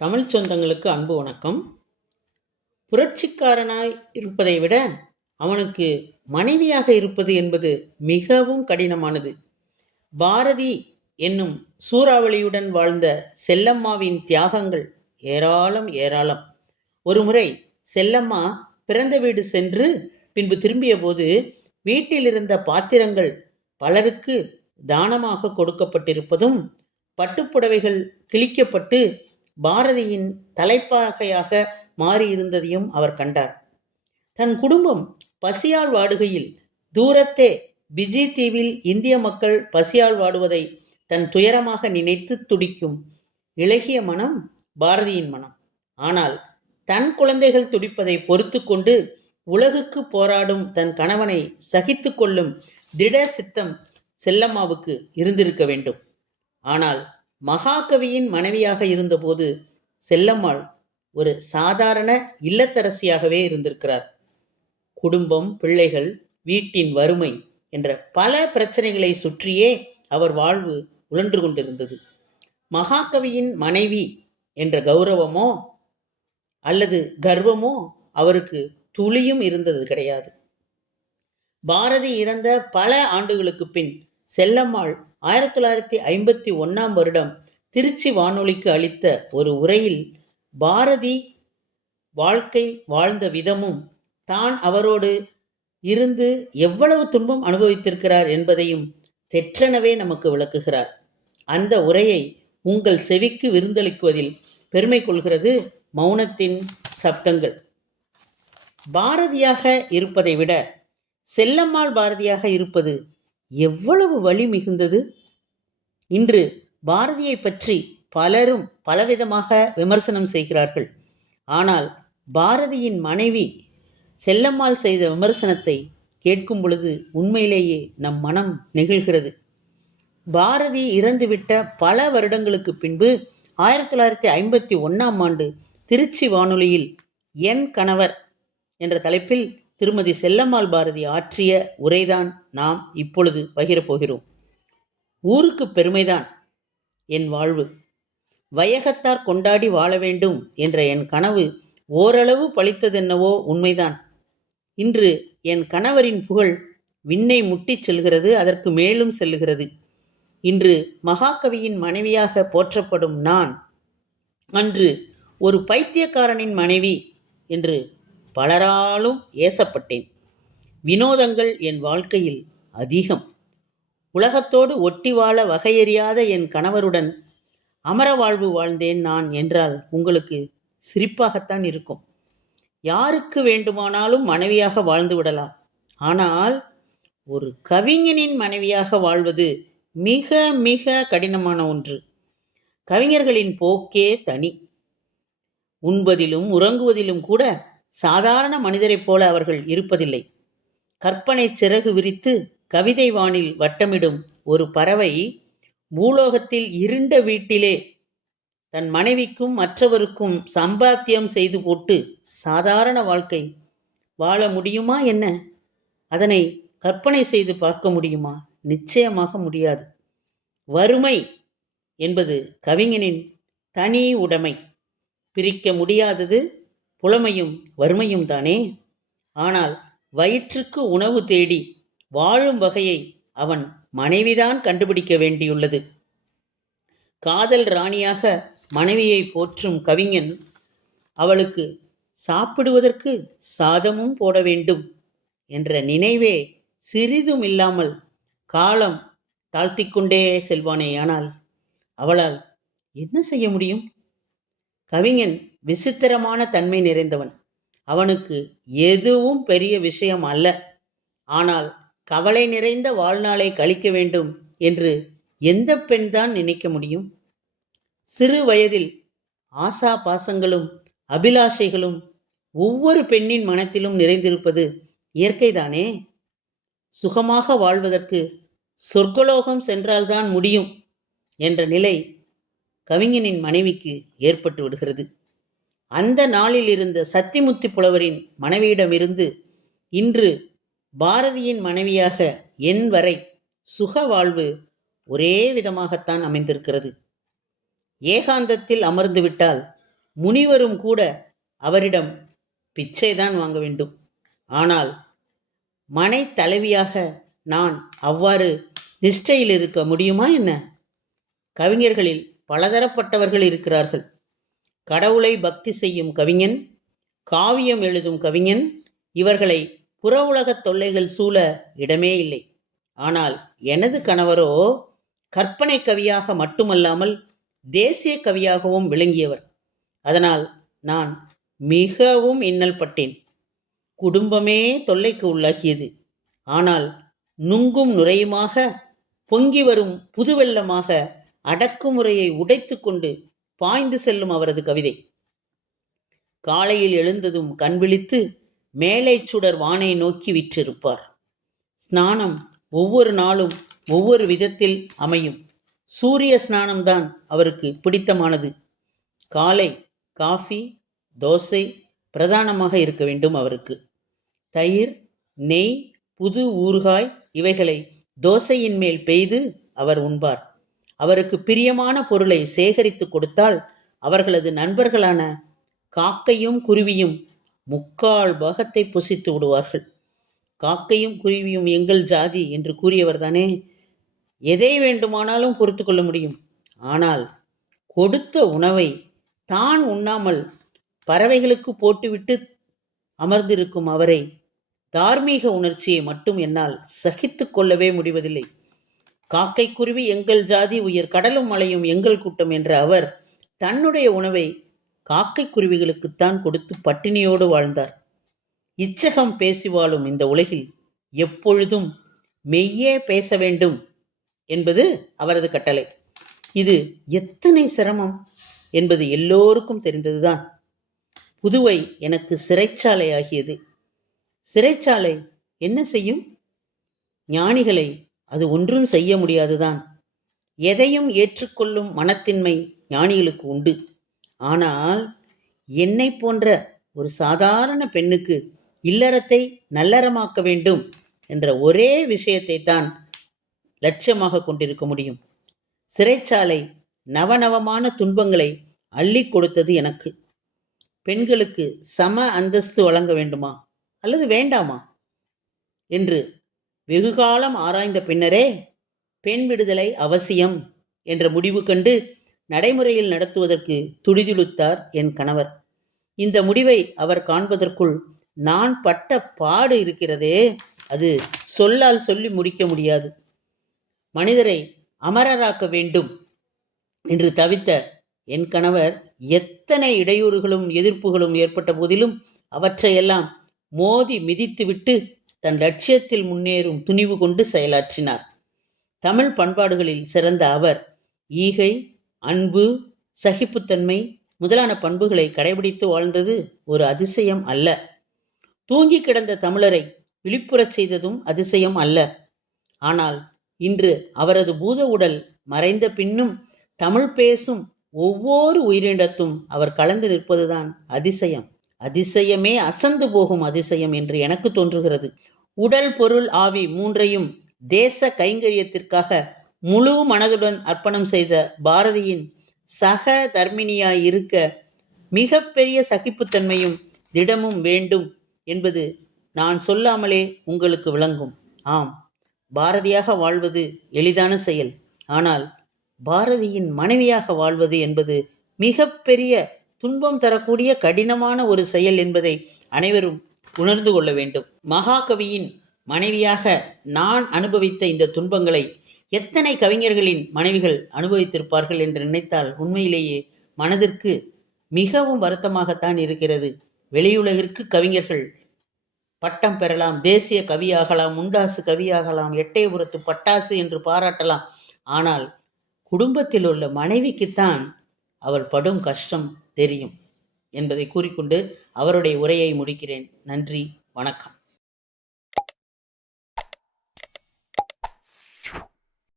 தமிழ் சொந்தங்களுக்கு அன்பு வணக்கம். புரட்சிக்காரனாய் இருப்பதை விட அவனுக்கு மனைவியாக இருப்பது என்பது மிகவும் கடினமானது. பாரதி என்னும் சூறாவளியுடன் வாழ்ந்த செல்லம்மாவின் தியாகங்கள் ஏராளம் ஏராளம். ஒருமுறை செல்லம்மா பிறந்த வீடு சென்று பின்பு திரும்பிய போது வீட்டில் இருந்த பாத்திரங்கள் பலருக்கு தானமாக கொடுக்கப்பட்டிருப்பதும் பட்டுப்புடவைகள் கிழிக்கப்பட்டு பாரதியின் தலைப்பாகையாக மாறியிருந்ததையும் அவர் கண்டார். தன் குடும்பம் பசியால் வாடுகையில் தூரத்தே பிஜி தீவில் இந்திய மக்கள் பசியால் வாடுவதை தன் துயரமாக நினைத்து துடிக்கும் இளகிய மனம் பாரதியின் மனம். ஆனால் தன் குழந்தைகள் துடிப்பதை பொறுத்து கொண்டு உலகுக்கு போராடும் தன் கணவனை சகித்து கொள்ளும் திட சித்தம் செல்லம்மாவுக்கு இருந்திருக்க வேண்டும். ஆனால் மகாகவியின் மனைவியாக இருந்தபோது செல்லம்மாள் ஒரு சாதாரண இல்லத்தரசியாகவே இருந்திருக்கிறார். குடும்பம் பிள்ளைகள் வீட்டின் வறுமை என்ற பல பிரச்சனைகளை சுற்றியே அவர் வாழ்வு உழன்று கொண்டிருந்தது. மகாகவியின் மனைவி என்ற கௌரவமோ அல்லது கர்வமோ அவருக்கு துளியும் இருந்தது கிடையாது. பாரதி இறந்த பல ஆண்டுகளுக்கு பின் செல்லம்மாள் ஆயிரத்தி தொள்ளாயிரத்தி ஐம்பத்தி ஒன்றாம் வருடம் திருச்சி வானொலிக்கு அளித்த ஒரு உரையில் பாரதி வாழ்க்கை வாழ்ந்த விதமும் தான் அவரோடு இருந்து எவ்வளவு துன்பம் அனுபவித்திருக்கிறார் என்பதையும் தெற்றெனவே நமக்கு விளக்குகிறார். அந்த உரையை உங்கள் செவிக்கு விருந்தளிக்குவதில் பெருமை கொள்கிறது மௌனத்தின் சப்தங்கள். பாரதியாக இருப்பதை விட செல்லம்மாள் பாரதியாக இருப்பது எவ்வளவு வலி மிகுந்தது? இன்று பாரதியை பற்றி பலரும் பலவிதமாக விமர்சனம் செய்கிறார்கள். ஆனால் பாரதியின் மனைவி செல்லம்மாள் செய்த விமர்சனத்தை கேட்கும் பொழுது உண்மையிலேயே நம் மனம் நெகிழ்கிறது. பாரதி இறந்துவிட்ட பல வருடங்களுக்கு பின்பு ஆயிரத்தி தொள்ளாயிரத்தி ஐம்பத்தி ஒன்றாம் ஆண்டு திருச்சி வானொலியில் என் கணவர் என்ற தலைப்பில் திருமதி செல்லம்மாள் பாரதி ஆற்றிய உரைதான் நாம் இப்பொழுது பகிரப் போகிறோம் ஊருக்கு பெருமைதான் என் வாழ்வு. வையகத்தார் கொண்டாடி வாழ வேண்டும் என்ற என் கனவு ஓரளவு பழித்ததென்னவோ உண்மைதான். இன்று என் கணவரின் புகழ் விண்ணை முட்டிச் செல்கிறது அதற்கு மேலும் செல்லுகிறது இன்று மகாகவியின் மனைவியாக போற்றப்படும் நான் அன்று ஒரு பைத்தியக்காரனின் மனைவி என்று பலராலும் ஏசப்பட்டேன். வினோதங்கள் என் வாழ்க்கையில் அதிகம். உலகத்தோடு ஒட்டி வாழ வகையறியாத என் கணவருடன் அமர வாழ்வு வாழ்ந்தேன் நான் என்றால் உங்களுக்கு சிரிப்பாகத்தான் இருக்கும். யாருக்கு வேண்டுமானாலும் மனைவியாக வாழ்ந்து விடலாம். ஆனால் ஒரு கவிஞனின் மனைவியாக வாழ்வது மிக மிக கடினமான ஒன்று. கவிஞர்களின் போக்கே தனி. உண்பதிலும் உறங்குவதிலும் கூட சாதாரண மனிதரைப் போல அவர்கள் இருப்பதில்லை. கற்பனை சிறகு விரித்து கவிதை வானில் வட்டமிடும் ஒரு பறவை பூலோகத்தில் இருண்ட வீட்டிலே தன் மனைவிக்கும் மற்றவருக்கும் சம்பாத்தியம் செய்து போட்டு சாதாரண வாழ்க்கை வாழ முடியுமா என்ன? அதனை கற்பனை செய்து பார்க்க முடியுமா? நிச்சயமாக முடியாது. வறுமை என்பது கவிஞனின் தனி உடைமை. பிரிக்க முடியாதது புலமையும் வறுமையும் தானே? ஆனால் வயிற்றுக்கு உணவு தேடி வாழும் வகையை அவன் மனைவிதான் கண்டுபிடிக்க வேண்டியுள்ளது. காதல் ராணியாக மனைவியை போற்றும் கவிஞன் அவளுக்கு சாப்பிடுவதற்கு சாதமும் போட வேண்டும் என்ற நினைவே சிறிதும் இல்லாமல் காலம் தாழ்த்திக்கொண்டே செல்வானேயானால் அவளால் என்ன செய்ய முடியும்? கவிஞன் விசித்திரமான தன்மை நிறைந்தவன். அவனுக்கு எதுவும் பெரிய விஷயம் அல்ல. ஆனால் கவலை நிறைந்த வாழ்நாளை கழிக்க வேண்டும் என்று எந்த பெண்தான் நினைக்க முடியும்? சிறு வயதில் ஆசா பாசங்களும் அபிலாஷைகளும் ஒவ்வொரு பெண்ணின் மனத்திலும் நிறைந்திருப்பது இயற்கைதானே? சுகமாக வாழ்வதற்கு சொர்க்கலோகம் சென்றால்தான் முடியும் என்ற நிலை கவிஞனின் மனைவிக்கு ஏற்பட்டு விடுகிறது. அந்த நாளில் இருந்த சத்திமுத்தி புலவரின் மனைவியிடமிருந்து இன்று பாரதியின் மனைவியாக என் வரை சுக வாழ்வு ஒரே விதமாகத்தான் அமைந்திருக்கிறது. ஏகாந்தத்தில் அமர்ந்துவிட்டால் முனிவரும் கூட அவரிடம் பிச்சைதான் வாங்க வேண்டும். ஆனால் மனை தலைவியாக நான் அவ்வாறு நிஷ்டையில் இருக்க முடியுமா என்ன? கவிஞர்களில் பலதரப்பட்டவர்கள் இருக்கிறார்கள். கடவுளை பக்தி செய்யும் கவிஞன் காவியம் எழுதும் கவிஞன் இவர்களை புற உலகத் தொல்லைகள் சூழ இடமே இல்லை. ஆனால் எனது கணவரோ கற்பனை கவியாக மட்டுமல்லாமல் தேசிய கவியாகவும் விளங்கியவர். அதனால் நான் மிகவும் இன்னல் பட்டேன். குடும்பமே தொல்லைக்கு உள்ளாகியது. ஆனால் நுங்கும் நுரையுமாக பொங்கி வரும் புதுவெள்ளமாக அடக்குமுறையை உடைத்துக்கொண்டு பாய்ந்து செல்லும் அவரது கவிதை. காலையில் எழுந்ததும் கண் விழித்து மேலை சுடர் வானை நோக்கி விற்றிருப்பார். ஸ்நானம் ஒவ்வொரு நாளும் ஒவ்வொரு விதத்தில் அமையும். சூரிய ஸ்நானம்தான் அவருக்கு பிடித்தமானது. காலை காஃபி தோசை பிரதானமாக இருக்க வேண்டும் அவருக்கு. தயிர் நெய் புது ஊறுகாய் இவைகளை தோசையின் மேல் பெய்து அவர் உண்பார். அவருக்கு பிரியமான பொருளை சேகரித்து கொடுத்தால் அவர்களது நண்பர்களான காக்கையும் குருவியும் முக்கால் பாகத்தை புசித்து விடுவார்கள். காக்கையும் குருவியும் எங்கள் ஜாதி என்று கூறியவர்தானே? எதை வேண்டுமானாலும் பொறுத்து கொள்ள முடியும். ஆனால் கொடுத்த உணவை தான் உண்ணாமல் பறவைகளுக்கு போட்டுவிட்டு அமர்ந்திருக்கும் அவரை தார்மீக உணர்ச்சியை மட்டும் என்னால் சகித்து கொள்ளவே முடிவதில்லை. காக்கை குருவி எங்கள் ஜாதி உயர் கடலும் மலையும் எங்கள் கூட்டம் என்ற அவர் தன்னுடைய உணவை காக்கை குருவிகளுக்குத்தான் கொடுத்து பட்டினியோடு வாழ்ந்தார். இச்சகம் பேசி வாழும் இந்த உலகில் எப்பொழுதும் மெய்யே பேச வேண்டும் என்பது அவரது கட்டளை. இது எத்தனை சிரமம் என்பது எல்லோருக்கும் தெரிந்ததுதான். புதுவை எனக்கு சிறைச்சாலை ஆகியது சிறைச்சாலை என்ன செய்யும்? ஞானிகளை அது ஒன்றும் செய்ய முடியாதுதான். எதையும் ஏற்றுக்கொள்ளும் மனத்தின்மை ஞானிகளுக்கு உண்டு. ஆனால் என்னை போன்ற ஒரு சாதாரண பெண்ணுக்கு இல்லறத்தை நல்லறமாக்க வேண்டும் என்ற ஒரே விஷயத்தை தான் லட்சியமாக கொண்டிருக்க முடியும். சிறைச்சாலை நவநவமான துன்பங்களை அள்ளி கொடுத்தது எனக்கு. பெண்களுக்கு சம அந்தஸ்து வழங்க வேண்டுமா? அல்லது வேண்டாமா? என்று வெகுகாலம் ஆராய்ந்த பின்னரே பெண் விடுதலை அவசியம் என்ற முடிவு கண்டு நடைமுறையில் நடத்துவதற்கு துடிதுடித்தார் என் கணவர். இந்த முடிவை அவர் காண்பதற்குள் நான் பட்ட பாடு இருக்கிறதே அது சொல்லால் சொல்லி முடிக்க முடியாது. மனிதரை அமரராக்க வேண்டும் என்று தவித்த என் கணவர் எத்தனை இடையூறுகளும் எதிர்ப்புகளும் ஏற்பட்ட போதிலும் அவற்றையெல்லாம் மோதி மிதித்துவிட்டு தன் லட்சியத்தில் முன்னேறும் துணிவு கொண்டு செயலாற்றினார். தமிழ் பண்பாடுகளில் சிறந்த அவர். ஈகை அன்பு சகிப்புத்தன்மை முதலான பண்புகளை கடைபிடித்து வாழ்ந்தது ஒரு அதிசயம் அல்ல. தூங்கி கிடந்த தமிழரை விழிப்புறச் செய்ததும் அதிசயம் அல்ல. ஆனால் இன்று அவரது பூத உடல் மறைந்த பின்னும் தமிழ் பேசும் ஒவ்வொரு உயிரினத்தும் அவர் கலந்து நிற்பதுதான் அதிசயம். அதிசயமே அசந்து போகும் அதிசயம் என்று எனக்கு தோன்றுகிறது. உடல் பொருள் ஆவி மூன்றையும் தேச கைங்கரியத்திற்காக முழு மனதுடன் அர்ப்பணம் செய்த பாரதியின் சக தர்மினியாய் இருக்க மிகப்பெரிய சகிப்புத்தன்மையும் திடமும் வேண்டும் என்பது நான் சொல்லாமலே உங்களுக்கு விளங்கும். ஆம் பாரதியாக வாழ்வது எளிதான செயல். ஆனால் பாரதியின் மனைவியாக வாழ்வது என்பது மிகப்பெரிய துன்பம் தரக்கூடிய கடினமான ஒரு செயல் என்பதை அனைவரும் உணர்ந்து கொள்ள வேண்டும். மகாகவியின் மனைவியாக நான் அனுபவித்த இந்த துன்பங்களை எத்தனை கவிஞர்களின் மனைவிகள் அனுபவித்திருப்பார்கள் என்று நினைத்தால் உண்மையிலேயே மனதிற்கு மிகவும் வருத்தமாகத்தான் இருக்கிறது. வெளியுலகிற்கு கவிஞர்கள் பட்டம் பெறலாம் தேசிய கவியாகலாம் முண்டாசு கவியாகலாம் எட்டயபுரத்து பட்டாசு என்று பாராட்டலாம். ஆனால் குடும்பத்தில் உள்ள மனைவிக்குத்தான் அவள் படும் கஷ்டம் தெரியும் என்பதை கூறிக்கொண்டு அவருடைய உரையை முடிக்கிறேன். நன்றி வணக்கம்.